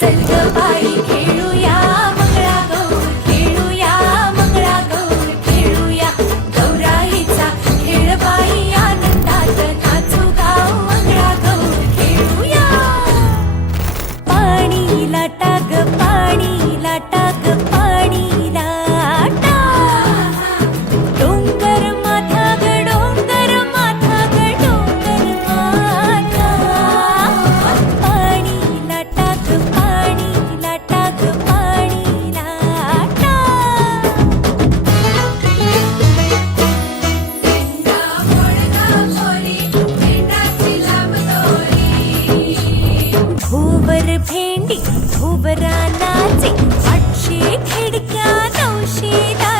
चल ग बाई खेळूया मंगळागौर, खेळूया मंगळागौर, खेळूया गौराईचा खेळ बाई, आनंदात नाचू गाव मंगळागौर खेळूया. पाणी लाटा ग पाणी लाटा ग पाणी लाटा, डोंगर माथा ग डोंगर माथा ग डोंगर माथा. पाणी लाटा ग पाणी लाटा ग पाणी लाटा. भेंडा मोडगा मोरी, भेंडाची लांब दोरी. भोवर भेंडी भोवरा नाचे, 800 खिडक्या 900 दारे.